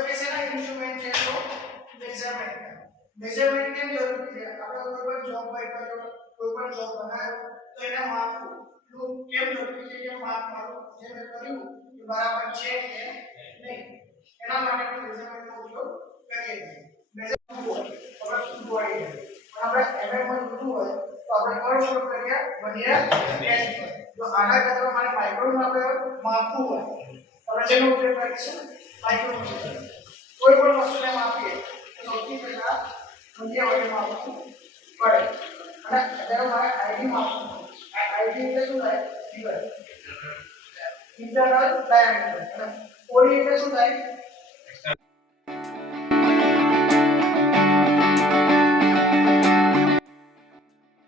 કે છે ને ઇન્સ્ટ્રુમેન્ટ છે તો મેઝરમેન્ટ મેઝરમેન્ટ કેમ જરૂરી છે આપણે કોઈ પણ જોબ કર્યો કોઈ પણ જોબ બનાવ્યો તો એને માપવું નું કેમ જરૂરી છે કે માપ મારું જે મેં કર્યું એ બરાબર છે કે નહીં એના માટે આપણે મેઝરમેન્ટનો ઉપયોગ કરીએ છીએ મેઝરમેન્ટ હોય આપણે શું હોય પણ આપણે mm માં જોવું હોય તો આપણે કયો શબ્દ કરીએ વર્નિયર સ્કેલ જો આના કરતા મારે માઇક્રોનમાં આપણે માપવું હોય આપણે જેનો ઉપયોગ કરીશું માઇક્રોમીટર કોઈ પણ વસ્તુને માપીએ તો સૌથી પહેલા વર્નિયર વડે માપવું પડે અને અત્યારે મારે આઈડી માપવું આઈડી એટલે શું થાય ફિગર ઇન્ટરનલ ડાયામીટર અને ઓડી એટલે શું થાય